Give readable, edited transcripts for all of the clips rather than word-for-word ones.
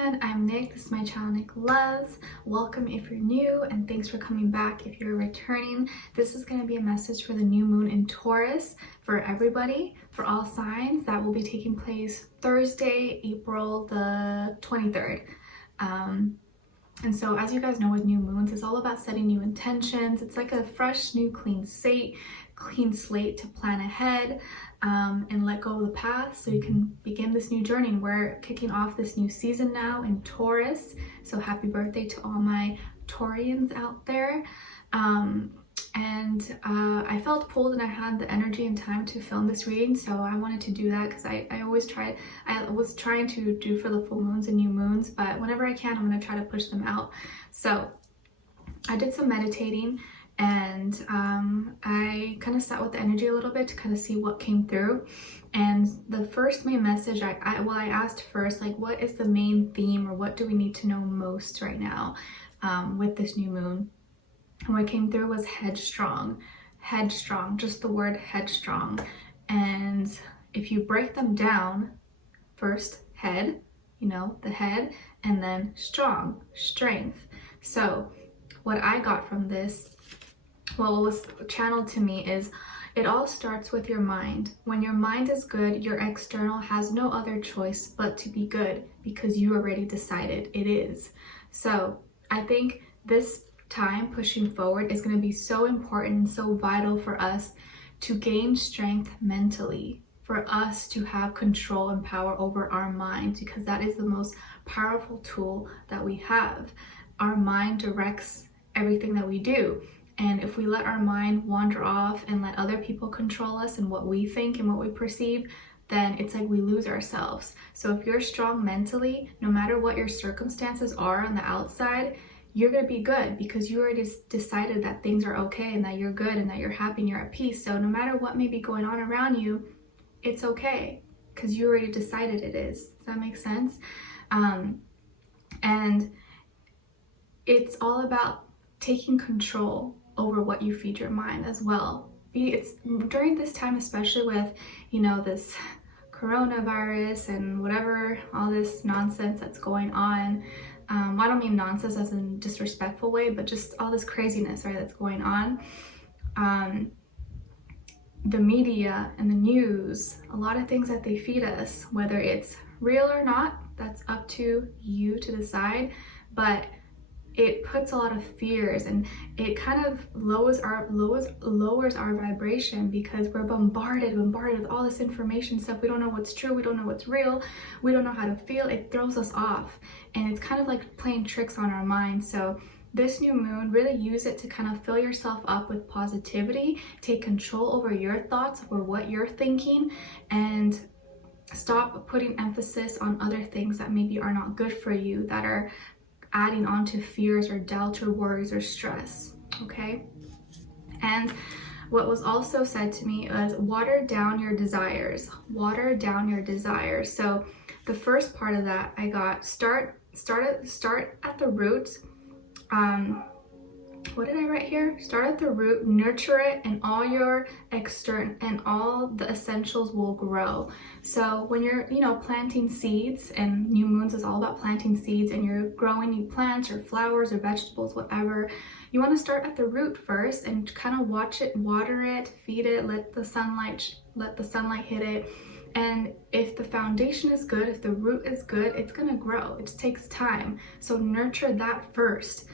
everyone, I'm Nick. This is my channel NicLoves. Welcome if you're new, and thanks for coming back if you're returning. This is going to be a message for the new moon in Taurus for everybody, for all signs. That will be taking place Thursday, April the 23rd. And so as you guys know, with new moons, it's all about setting new intentions. It's like a fresh, new, clean slate to plan ahead and let go of the past so you can begin this new journey. And we're kicking off this new season now in Taurus. So happy birthday to all my Taurians out there. I felt pulled and I had the energy and time to film this reading, so I wanted to do that because I was trying to do for the full moons and new moons, but whenever I can, I'm going to try to push them out. So I did some meditating, and I kind of sat with the energy a little bit to kind of see what came through. And the first main message, I asked first, like, what is the main theme, or what do we need to know most right now with this new moon? And what came through was headstrong, just the word headstrong. And if you break them down, first head, the head, and then strong, strength. So what I got from this, what was channeled to me, is it all starts with your mind. When your mind is good, your external has no other choice but to be good, because you already decided it is. So I think this time pushing forward is going to be so important and so vital for us to gain strength mentally, for us to have control and power over our minds, because that is the most powerful tool that we have. Our mind directs everything that we do, and if we let our mind wander off and let other people control us and what we think and what we perceive, then it's like we lose ourselves. So if you're strong mentally, no matter what your circumstances are on the outside, you're going to be good, because you already decided that things are okay and that you're good and that you're happy and you're at peace. So no matter what may be going on around you, it's okay, because you already decided it is. Does that make sense? And it's all about taking control over what you feed your mind as well. It's during this time, especially with, this coronavirus and whatever, all this nonsense that's going on. I don't mean nonsense as in disrespectful way, but just all this craziness, right, that's going on. The media and the news, a lot of things that they feed us, whether it's real or not, that's up to you to decide, but it puts a lot of fears, and it kind of lowers our vibration, because we're bombarded with all this information stuff. We don't know what's true, we don't know what's real, we don't know how to feel. It throws us off, and it's kind of like playing tricks on our minds. So this new moon, really use it to kind of fill yourself up with positivity, take control over your thoughts, over what you're thinking, and stop putting emphasis on other things that maybe are not good for you, that are adding on to fears or doubt or worries or stress. Okay? And what was also said to me was water down your desires. Water down your desires. So the first part of that I got, start at the root. What did I write here? Start at the root, nurture it, and all your all the essentials will grow. So when you're, planting seeds, and new moons is all about planting seeds, and you're growing new plants or flowers or vegetables, whatever, you want to start at the root first and kind of watch it, water it, feed it, let the sunlight hit it. And if the foundation is good, if the root is good, it's going to grow. It takes time. So nurture that first.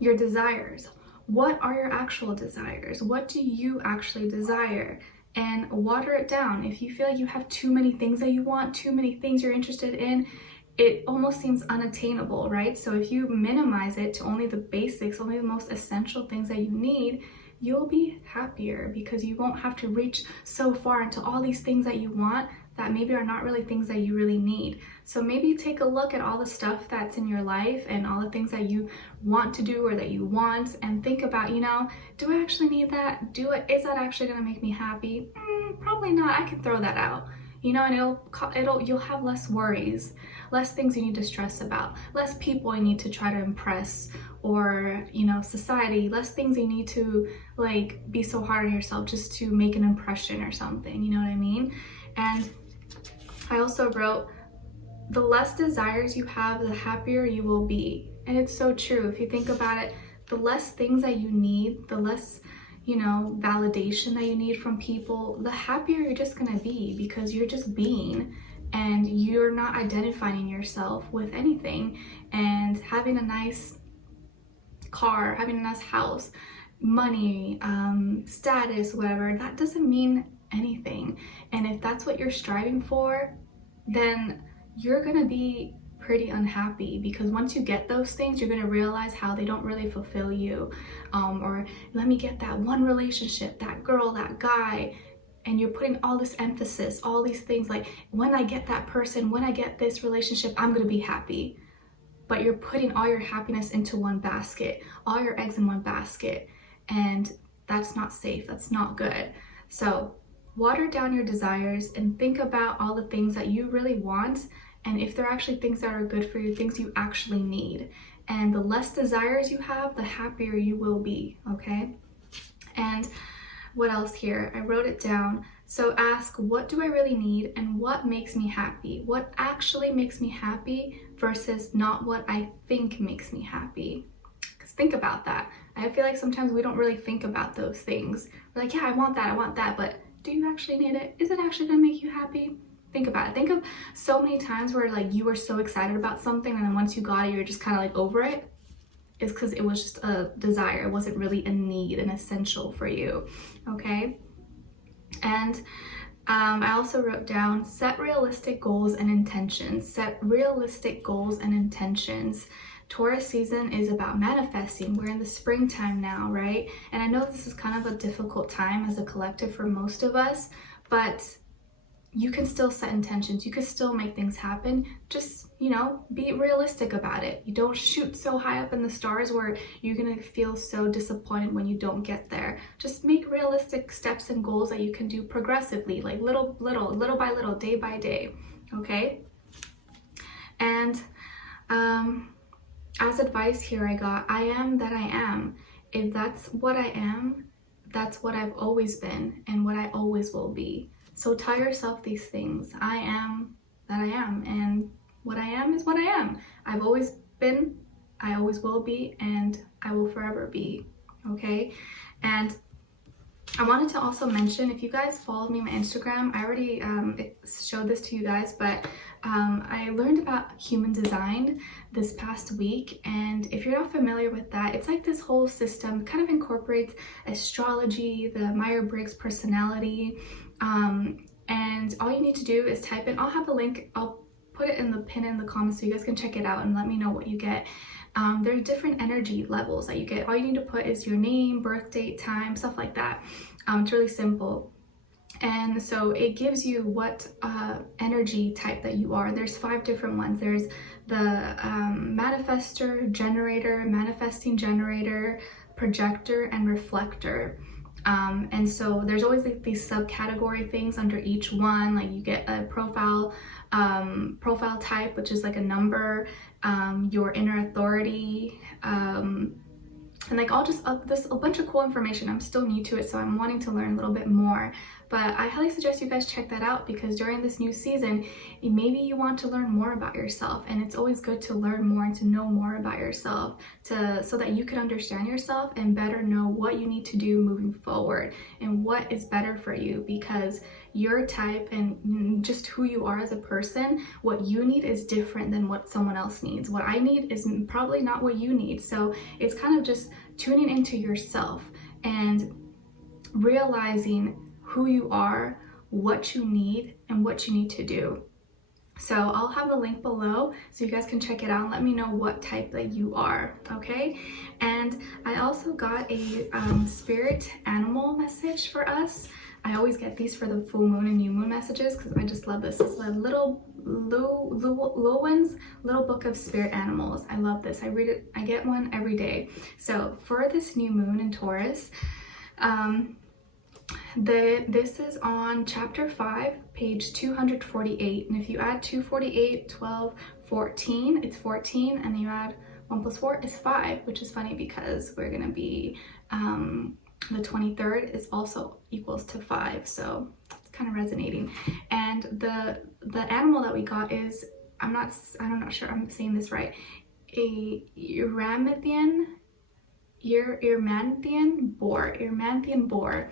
Your desires. What are your actual desires? What do you actually desire? And water it down. If you feel like you have too many things that you want, too many things you're interested in, it almost seems unattainable, right? So if you minimize it to only the basics, only the most essential things that you need, you'll be happier, because you won't have to reach so far into all these things that you want that maybe are not really things that you really need. So maybe take a look at all the stuff that's in your life and all the things that you want to do or that you want, and think about, do I actually need that? Is that actually gonna make me happy? Probably not. I can throw that out. And you'll have less worries, less things you need to stress about, less people you need to try to impress, or society, less things you need to be so hard on yourself just to make an impression or something. You know what I mean? And I also wrote, the less desires you have, the happier you will be. And it's so true. If you think about it, the less things that you need, the less, you know, validation that you need from people, the happier you're just gonna be, because you're just being and you're not identifying yourself with anything. And having a nice car, having a nice house, money, status, whatever, that doesn't mean anything. And if that's what you're striving for, then you're gonna be pretty unhappy, because once you get those things, you're gonna realize how they don't really fulfill you. Or let me get that one relationship, that girl, that guy, and you're putting all this emphasis, all these things like, when I get that person, when I get this relationship, I'm gonna be happy. But you're putting all your happiness into one basket, all your eggs in one basket, and that's not safe, that's not good. So water down your desires and think about all the things that you really want, and if they're actually things that are good for you, things you actually need. And the less desires you have, the happier you will be, okay? And what else here? I wrote it down. So ask, what do I really need and what makes me happy? What actually makes me happy versus not what I think makes me happy? Because think about that. I feel like sometimes we don't really think about those things. We're like, yeah, I want that, but do you actually need it? Is it actually gonna make you happy? Think about it. Think of so many times where like you were so excited about something and then once you got it, you're just kind of like over it. It's because it was just a desire. It wasn't really a need, an essential for you, okay? And I also wrote down, set realistic goals and intentions. Set realistic goals and intentions. Taurus season is about manifesting. We're in the springtime now, right? And I know this is kind of a difficult time as a collective for most of us, but you can still set intentions. You can still make things happen. Just, you know, be realistic about it. You don't shoot so high up in the stars where you're gonna feel so disappointed when you don't get there. Just make realistic steps and goals that you can do progressively, like little by little, day by day, okay? And as advice here I got, I am that I am. If that's what I am, that's what I've always been and what I always will be. So tell yourself these things. I am that I am, and what I am is what I am. I've always been, I always will be, and I will forever be, okay? And I wanted to also mention, if you guys followed me on my Instagram, I already showed this to you guys, but I learned about human design this past week, and if you're not familiar with that, it's like this whole system kind of incorporates astrology, the Myers-Briggs personality, and all you need to do is type in, I'll have a link, I'll put it in the pin in the comments so you guys can check it out and let me know what you get. There are different energy levels that you get. All you need to put is your name, birth date, time, stuff like that. It's really simple. And so it gives you what energy type that you are. There's 5 different ones. There's the manifestor, generator, manifesting generator, projector, and reflector. And so there's always like these subcategory things under each one. Like you get a profile type, which is like a number, your inner authority, and like all just this a bunch of cool information. I'm still new to it, so I'm wanting to learn a little bit more. But I highly suggest you guys check that out, because during this new season, maybe you want to learn more about yourself, and it's always good to learn more and to know more about yourself so that you can understand yourself and better know what you need to do moving forward and what is better for you, because your type and just who you are as a person, what you need is different than what someone else needs. What I need is probably not what you need. So it's kind of just tuning into yourself and realizing who you are, what you need, and what you need to do. So I'll have the link below so you guys can check it out and let me know what type that you are, okay? And I also got a spirit animal message for us. I always get these for the full moon and new moon messages because I just love this. It's a little Lowen's little book of spirit animals. I love this. I read it, I get one every day. So for this new moon in Taurus, this is on chapter 5, page 248. And if you add 248, 12, 14, it's 14, and you add 1 plus 4 is 5, which is funny because we're gonna be the 23rd is also equals to 5, so it's kind of resonating. And the animal that we got is I'm not sure I'm saying this right. A Erymanthian Boar.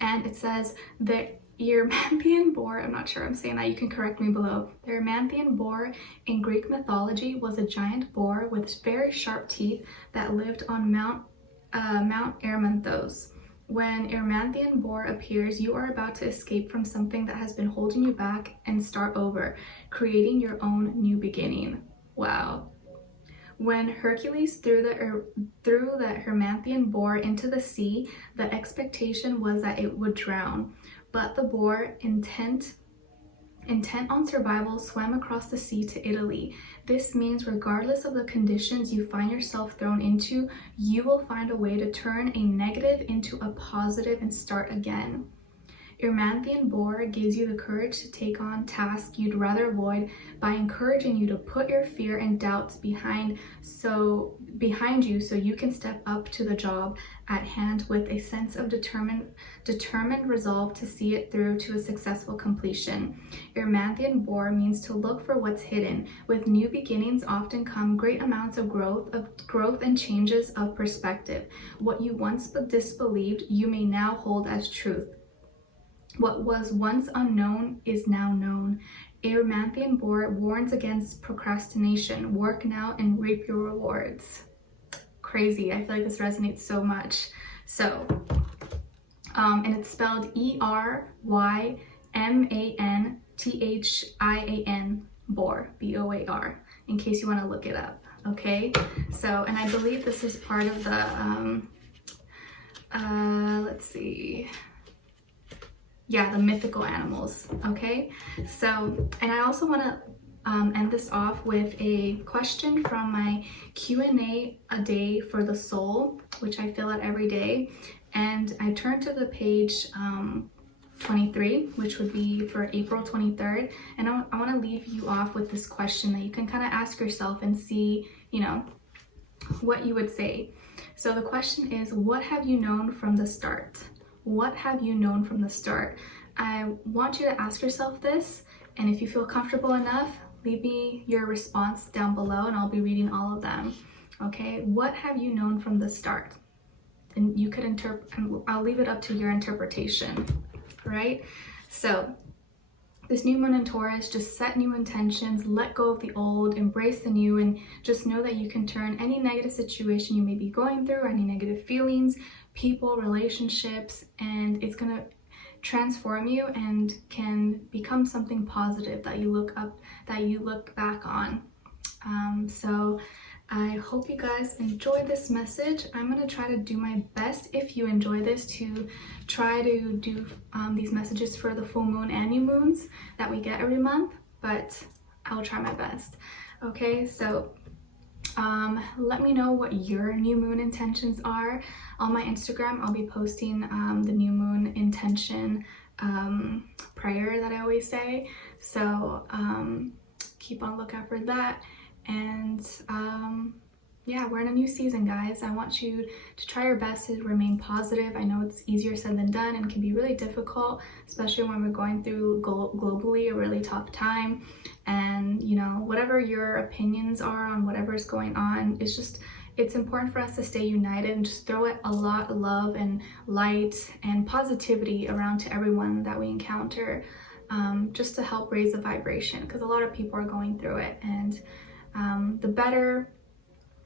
And it says the Erymanthian Boar, I'm not sure I'm saying that, you can correct me below. The Erymanthian Boar in Greek mythology was a giant boar with very sharp teeth that lived on Mount Erymanthos. When Erymanthian Boar appears, you are about to escape from something that has been holding you back and start over, creating your own new beginning. Wow. When Hercules threw the Erymanthian boar into the sea, the expectation was that it would drown. But the boar, intent on survival, swam across the sea to Italy. This means regardless of the conditions you find yourself thrown into, you will find a way to turn a negative into a positive and start again. Erymanthian Boar gives you the courage to take on tasks you'd rather avoid by encouraging you to put your fear and doubts behind you so you can step up to the job at hand with a sense of determined resolve to see it through to a successful completion. Erymanthian Boar means to look for what's hidden. With new beginnings often come great amounts of growth and changes of perspective. What you once disbelieved, you may now hold as truth. What was once unknown is now known. Erymanthian Boar warns against procrastination. Work now and reap your rewards. Crazy. I feel like this resonates so much. So, and it's spelled Erymanthian Boar, B-O-A-R, in case you want to look it up. Okay. So, and I believe this is part of the, let's see. Yeah, the mythical animals. Okay, so, and I also want to end this off with a question from my Q&A a day for the soul, which I fill out every day. And I turned to the page 23, which would be for April 23rd. And I want to leave you off with this question that you can kind of ask yourself and see, you know, what you would say. So the question is, what have you known from the start? What have you known from the start? I want you to ask yourself this, and if you feel comfortable enough, leave me your response down below and I'll be reading all of them. Okay, what have you known from the start? And you could I'll leave it up to your interpretation, right? So this new moon in Taurus, just set new intentions, let go of the old, embrace the new, and just know that you can turn any negative situation you may be going through, any negative feelings, people, relationships, and it's gonna transform you and can become something positive that you look back on. So I hope you guys enjoy this message. I'm gonna try to do my best, if you enjoy this, to try to do these messages for the full moon and new moons that we get every month, but I'll try my best. Okay, so let me know what your new moon intentions are. On my Instagram, I'll be posting the new moon intention prayer that I always say. So keep on lookout for that. And yeah, we're in a new season, guys. I want you to try your best to remain positive. I know it's easier said than done and can be really difficult, especially when we're going through globally a really tough time. And, you know, whatever your opinions are on whatever's going on, it's important for us to stay united and just throw it a lot of love and light and positivity around to everyone that we encounter, just to help raise the vibration, because a lot of people are going through it. And the better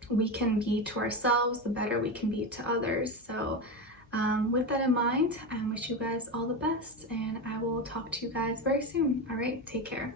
we can be to ourselves, the better we can be to others. So with that in mind, I wish you guys all the best, and I will talk to you guys very soon. All right, take care.